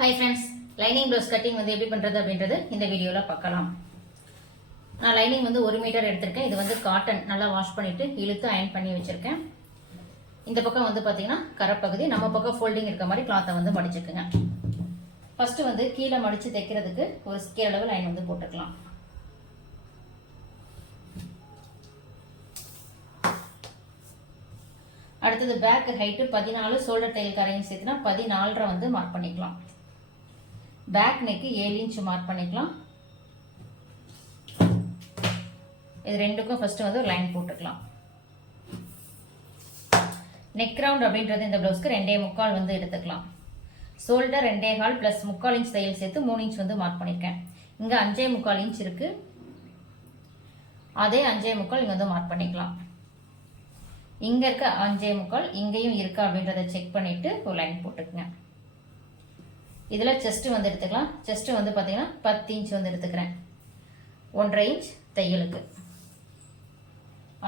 Hi friends lining blouse cutting வந்து எப்படி பண்ணுறது அப்படின்றது இந்த வீடியோவில் பார்க்கலாம். நான் லைனிங் வந்து ஒரு மீட்டர் எடுத்திருக்கேன். இது வந்து காட்டன் நல்லா வாஷ் பண்ணிவிட்டு இழுத்து அயன் பண்ணி வச்சுருக்கேன். இந்த பக்கம் வந்து பார்த்தீங்கன்னா கரப்பகுதி நம்ம பக்கம் ஃபோல்டிங் இருக்க மாதிரி கிளாத்தை வந்து மடிச்சுக்குங்க. ஃபஸ்ட்டு வந்து கீழே மடித்து தைக்கிறதுக்கு ஒரு ஸ்கேல் அளவு லைன் வந்து போட்டுக்கலாம். அடுத்தது பேக் ஹைட்டு பதினாலு ஷோல்டர் டைல் கரையும் சேர்த்துனா பதினாலரை வந்து மார்க் பண்ணிக்கலாம். பேக் நெக்கு ஏழு இன்ச் மார்க் பண்ணிக்கலாம். இது ரெண்டுக்கும் ஃபர்ஸ்ட் வந்து ஒரு லைன் போட்டுக்கலாம். நெக் ரவுண்ட் அப்படின்றது இந்த ப்ளவுஸ்க்கு ரெண்டே முக்கால் வந்து எடுத்துக்கலாம். ஷோல்டர் ரெண்டே கால் ப்ளஸ் முக்கால் இன்ச் தையல் சேர்த்து மூணு இன்ச் வந்து மார்க் பண்ணியிருக்கேன் இங்கே அஞ்சே முக்கால் இன்ச் இருக்குது அதே அஞ்சே முக்கால் இங்கே வந்து மார்க் பண்ணிக்கலாம். இங்கே இருக்க அஞ்சே முக்கால் இங்கேயும் இருக்கா அப்படின்றத செக் பண்ணிவிட்டு ஒரு லைன் போட்டுக்குங்க. இதில் செஸ்ட்டு வந்து எடுத்துக்கலாம். செஸ்ட்டு வந்து பார்த்தீங்கன்னா பத்து இன்ச் வந்து எடுத்துக்கிறேன். ஒன்றரை இன்ச் தையலுக்கு.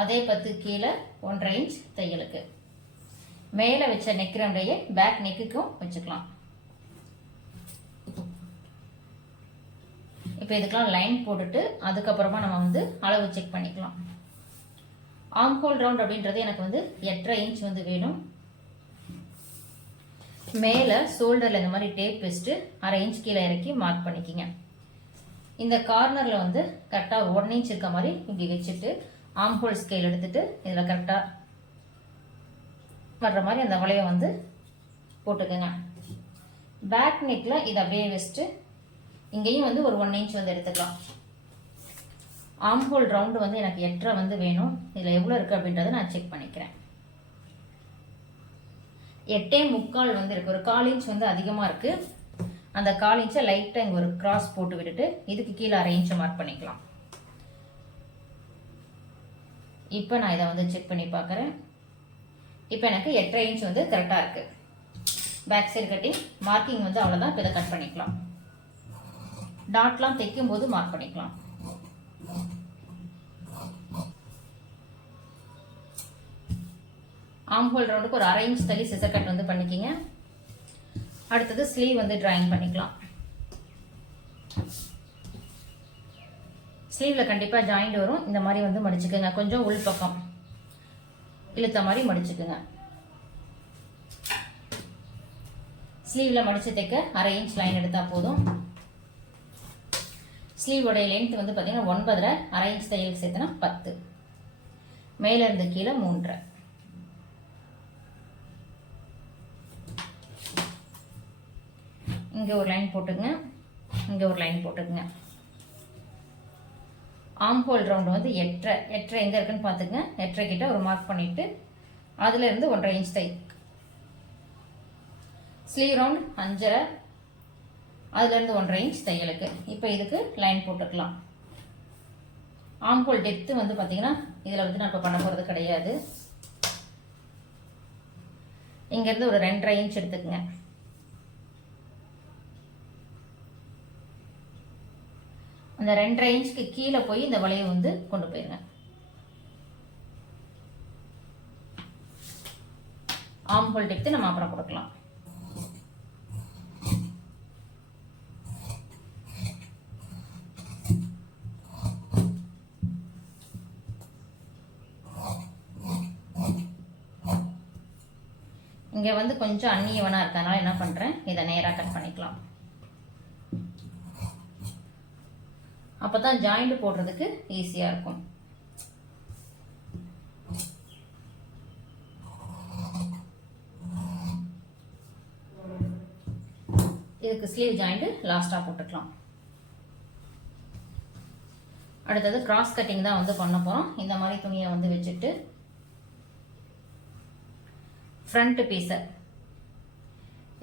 அதே பத்து கீழே ஒன்றரை இன்ச் தையலுக்கு. மேலே வச்ச நெக் ரெண்டையே பேக் நெக்குக்கும் வச்சுக்கலாம். இப்போ இதுக்கெல்லாம் லைன் போட்டுட்டு அதுக்கப்புறமா நம்ம வந்து அளவு செக் பண்ணிக்கலாம். ஆம் ஹோல் ரவுண்ட் அப்படின்றது எனக்கு வந்து எட்டரை இன்ச் வந்து வேணும். மேலே ஷோல்டரில் இந்த மாதிரி டேப் வச்சுட்டு அரை இன்ச் கீழே இறக்கி மார்க் பண்ணிக்கிங்க. இந்த கார்னரில் வந்து கரெக்டாக ஒன் இன்ச் இருக்க மாதிரி இப்படி வச்சுட்டு ஆம்ஹோல் ஸ்கேல் எடுத்துட்டு இதில் கரெக்டாக வர்ற மாதிரி அந்த வளையம் வந்து போட்டுக்கோங்க. பேக் நெக்கில் இதை அப்படியே வச்சுட்டு இங்கேயும் வந்து ஒரு ஒன் இன்ச் வந்து எடுத்துக்கலாம். ஆம்ஹோல் ரவுண்டு வந்து எனக்கு எட்டரை வந்து வேணும். இதில் எவ்வளோ இருக்குது அப்படின்றத நான் செக் பண்ணிக்கிறேன். எட்டே முக்கால் வந்து இருக்குது ஒரு கால் இன்ச் வந்து அதிகமாக இருக்குது அந்த கால் இன்ச்சை லைட்டாக இங்கே ஒரு கிராஸ் போட்டு விட்டுட்டு இதுக்கு கீழே அரை இன்ச்சை மார்க் பண்ணிக்கலாம். இப்போ நான் இதை வந்து செக் பண்ணி பார்க்குறேன். இப்போ எனக்கு எட்டரை இன்ச் வந்து கரெக்டாக இருக்குது பேக் சைடு கட்டிங் மார்க்கிங் வந்து அவ்வளோதான் இப்போ இதை கட் பண்ணிக்கலாம். டாட்லாம் தைக்கும் போது மார்க் பண்ணிக்கலாம். ஆம் ஹோல் ரவுண்டுக்கு ஒரு அரை இன்ச் தள்ளி சிசர் கட் வந்து பண்ணிக்கிங்க. அடுத்தது ஸ்லீவ் வந்து ட்ராயிங் பண்ணிக்கலாம். ஸ்லீவில் கண்டிப்பாக ஜாயிண்ட் வரும். இந்த மாதிரி வந்து மடிச்சுக்கோங்க. கொஞ்சம் உள் பக்கம். இழுத்த மாதிரி மடிச்சுக்குங்க. ஸ்லீவில் மடித்து தைக்க அரை இன்ச் லைன் எடுத்தால் போதும். ஸ்லீவோடைய லென்த் வந்து பார்த்தீங்கன்னா ஒன்பதரை அரை இன்ச் தையல் சேர்த்துனா பத்து. மேலேருந்து கீழே மூன்றரை. இங்கே ஒரு லைன் போட்டுங்க இங்கே ஒரு லைன் போட்டுக்குங்க. ஆம் ஹோல் ரவுண்டு வந்து எட்டரை. எட்டரை எங்கே இருக்குன்னு பார்த்துக்குங்க எட்டரை கிட்ட ஒரு மார்க் பண்ணிவிட்டு அதுலேருந்து ஒன்றரை இன்ச் தை ஸ்லீவ் ரவுண்ட் அஞ்சரை. அதுலேருந்து ஒன்றரை இன்ச் தையலுக்கு இப்போ இதுக்கு லைன் போட்டுக்கலாம். ஆம்ஹோல் டெப்த்து வந்து பார்த்தீங்கன்னா இதில் வந்து நான் இப்போ பண்ண போகிறது கிடையாது. இங்கேருந்து ஒரு ரெண்டரை இன்ச் எடுத்துக்கங்க. அந்த ரெண்டரை இன்ச்சுக்கு கீழே போய் இந்த வலையை வந்து கொண்டு போயிருங்க. ஆம் ஹோல் டெப்த்து நம்ம அப்புறம் கொடுக்கலாம். இங்கே வந்து கொஞ்சம் அந்நியவனாக இருக்கனால என்ன பண்ணுறேன் இதை நேராக கட் பண்ணிக்கலாம். அப்போ தான் ஜாயிண்ட் போடுறதுக்கு ஈஸியாக இருக்கும். இதுக்கு ஸ்லீவ் ஜாயிண்ட்டு லாஸ்ட்டாக போட்டுக்கலாம். அடுத்தது கிராஸ் கட்டிங் தான் வந்து பண்ண போகிறோம் இந்த மாதிரி துணியை வந்து வச்சுட்டு ஃப்ரண்ட் பீஸை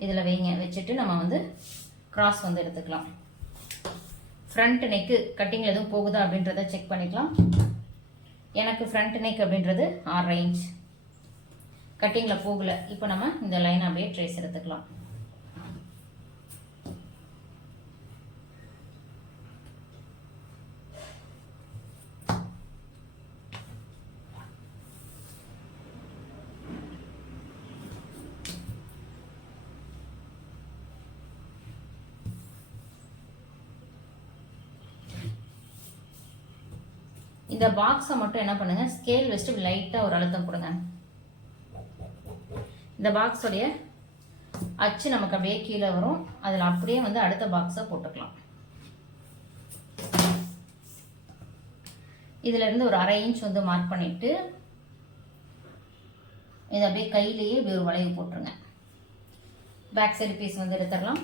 இதில் வைங்க. வச்சுட்டு நம்ம வந்து கிராஸ் வந்து எடுத்துக்கலாம். ஃப்ரண்ட் நெக்கு கட்டிங்கில் எதுவும் போகுதா அப்படின்றத செக் பண்ணிக்கலாம். எனக்கு ஃப்ரண்ட் நெக் அப்படின்றது ஆர் ரேஞ்ச் கட்டிங்கில் போகல. இப்போ நம்ம இந்த லைன் அப்படியே ட்ரேஸ் எடுத்துக்கலாம். இந்த பாக்ஸை மட்டும் என்ன பண்ணுங்க? ஸ்கேல் வச்சுட்டு லைட்டாக ஒரு அழுத்தம் கொடுங்க. இந்த பாக்ஸோடைய அச்சு நமக்கு அப்படியே கீழே வரும். அதில் அப்படியே வந்து அடுத்த பாக்ஸை போட்டுக்கலாம். இதுலேருந்து ஒரு அரை இன்ச் வந்து மார்க் பண்ணிவிட்டு இதை அப்படியே கையிலேயே இப்படி ஒரு வளைவு போட்டுருங்க. பேக் சைடு பீஸ் வந்து எடுத்துடலாம்.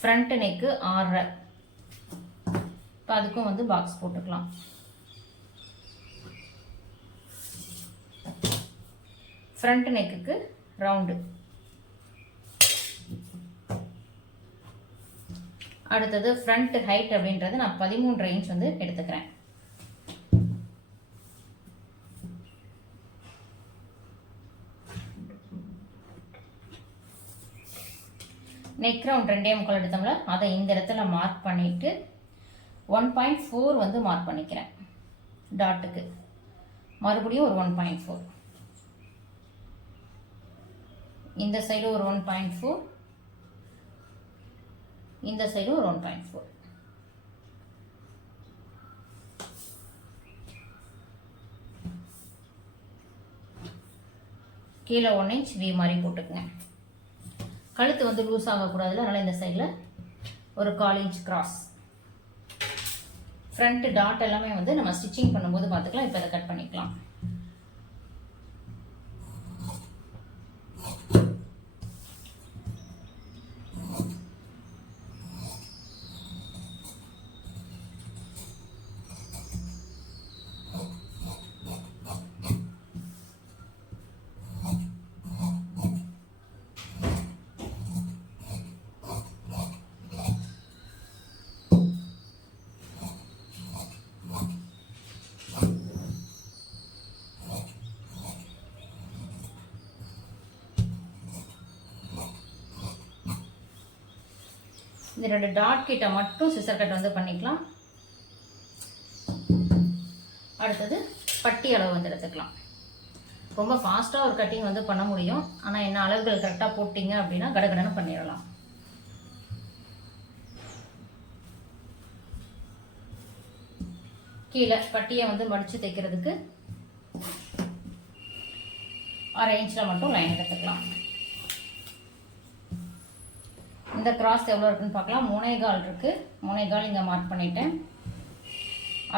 ஃப்ரண்ட் நெக்கு ஆறரை இப்போ அதுக்கும் வந்து பாக்ஸ் போட்டுக்கலாம். ஃப்ரண்ட் நெக்குக்கு ரவுண்டு அடுத்தது ஃப்ரண்ட் ஹைட் அப்படின்றது நான் பதிமூன்று இன்ச் வந்து எடுத்துக்கிறேன். நெக் ரவுண்ட் ரெண்டே முக்கால் எடுத்தோம்ல அதை இந்த இடத்துல மார்க் பண்ணிவிட்டு ஒன் பாயிண்ட் ஃபோர் வந்து மார்க் பண்ணிக்கிறேன். டாட்டுக்கு மறுபடியும் ஒரு ஒன் பாயிண்ட் ஃபோர் இந்த சைடு ஒரு ஒன் பாயிண்ட் ஃபோர் இந்த சைடு ஒரு ஒன் பாயிண்ட் ஃபோர் கீழே ஒன் இன்ச் வி மாதிரி போட்டுக்குங்க. கழுத்து வந்து லூஸ் ஆகக்கூடாதுல அதனால் இந்த சைடில் ஒரு கால் இன்ச் கிராஸ் ஃப்ரண்ட் டாட் எல்லாமே வந்து நம்ம ஸ்டிச்சிங் பண்ணும்போது பார்த்துக்கலாம் இப்போ அதை கட் பண்ணிக்கலாம். இந்த ரெண்டு டாட் கிட்ட மட்டும் சிசர் கட் வந்து பண்ணிக்கலாம். அடுத்தது பட்டி அளவு வந்து எடுத்துக்கலாம். ரொம்ப ஃபாஸ்ட்டாக ஒரு கட்டிங் வந்து பண்ண முடியும். ஆனால் என்ன அளவுகள் கரெக்டாக போட்டிங்க அப்படின்னா கடகடன்னு பண்ணிடலாம். கீழே பட்டியை வந்து மடித்து தைக்கிறதுக்கு அரை இன்ச்சில் மட்டும் லைன் எடுத்துக்கலாம். இந்த கிராஸ் எவ்வளோ இருக்குன்னு பார்க்கலாம். மூணே கால் இருக்குது மூணே கால் இங்கே மார்க் பண்ணிட்டேன்.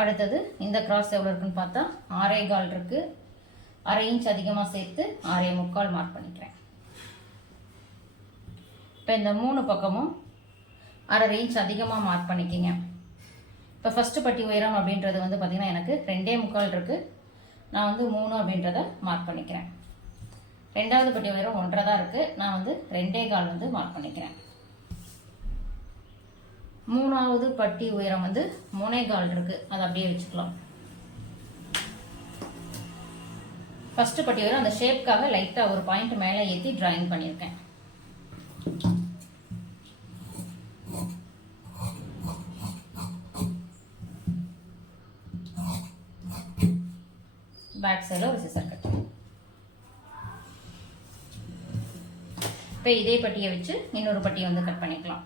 அடுத்தது இந்த கிராஸ் எவ்வளோ இருக்குன்னு பார்த்தா ஆறே கால் இருக்குது அரை இன்ச் அதிகமாக சேர்த்து ஆறே முக்கால் மார்க் பண்ணிக்கிறேன். இப்போ இந்த மூணு பக்கமும் அரை இன்ச் அதிகமாக மார்க் பண்ணிக்கிங்க. இப்போ ஃபஸ்ட்டு பட்டி உயரம் அப்படின்றது வந்து பார்த்திங்கன்னா எனக்கு ரெண்டே முக்கால் இருக்குது நான் வந்து மூணு அப்படின்றத மார்க் பண்ணிக்கிறேன். ரெண்டாவது பட்டி உயரம் ஒன்றரை தான் இருக்குது நான் வந்து ரெண்டே கால் வந்து மார்க் பண்ணிக்கிறேன். மூணாவது பட்டி உயரம் வந்து மூணே கால் இருக்குது அதை அப்படியே வச்சுக்கலாம். ஃபஸ்ட்டு பட்டி உயரம் அந்த ஷேப்க்காக லைட்டாக ஒரு பாயிண்ட் மேலே ஏற்றி டிராயிங் பண்ணியிருக்கேன். பேக் சைடில் ஒரு சிசர் கட் இப்போ இதே பட்டியை வச்சு இன்னொரு பட்டியை வந்து கட் பண்ணிக்கலாம்.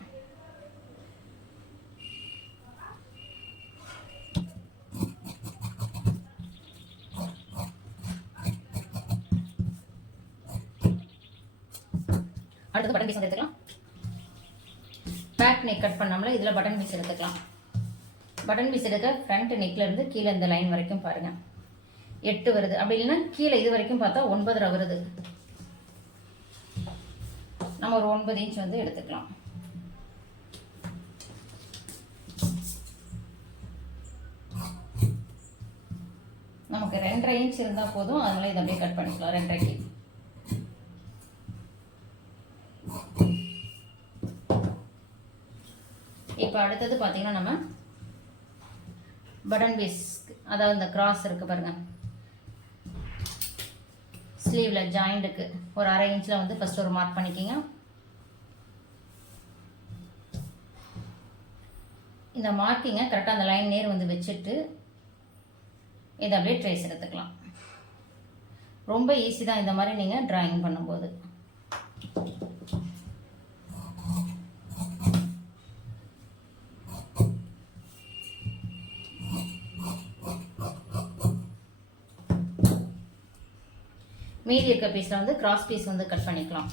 பட்டன் பீஸ் வந்து எடுத்துக்கலாம். பேக் நெக் கட் பண்ணோம்ல இதில் பட்டன் பீஸ் எடுத்துக்கலாம். பட்டன் பீஸ் எடுக்க ஃப்ரண்ட் நெக்லேருந்து கீழே இந்த லைன் வரைக்கும் பாருங்கள் எட்டு வருது. அப்படி இல்லைன்னா கீழே இது வரைக்கும் பார்த்தா ஒன்பதரை வருது. நம்ம ஒரு ஒன்பது இன்ச் வந்து எடுத்துக்கலாம். நமக்கு ரெண்டரை இன்ச் இருந்தால் போதும். அதனால இதை அப்படியே கட் பண்ணிக்கலாம். ரெண்டரைக்கு. இப்போ அடுத்தது பார்த்தீங்கன்னா நம்ம பட்டன் பீஸ் அதாவது இந்த கிராஸ் இருக்குது பாருங்கள் ஸ்லீவில் ஜாயிண்ட்டுக்கு ஒரு அரை இன்ச்சில் வந்து ஃபஸ்ட் ஒரு மார்க் பண்ணிக்கிங்க. இந்த மார்க்கிங்கை கரெக்டாக அந்த லைன் நேர் வந்து வச்சுட்டு இதை அப்படியே ட்ரேஸ் எடுத்துக்கலாம். ரொம்ப ஈஸி தான் இந்த மாதிரி நீங்கள் ட்ராயிங் பண்ணும்போது. மீதி இருக்க பீஸில் வந்து கிராஸ் பீஸ் வந்து கட் பண்ணிக்கலாம்.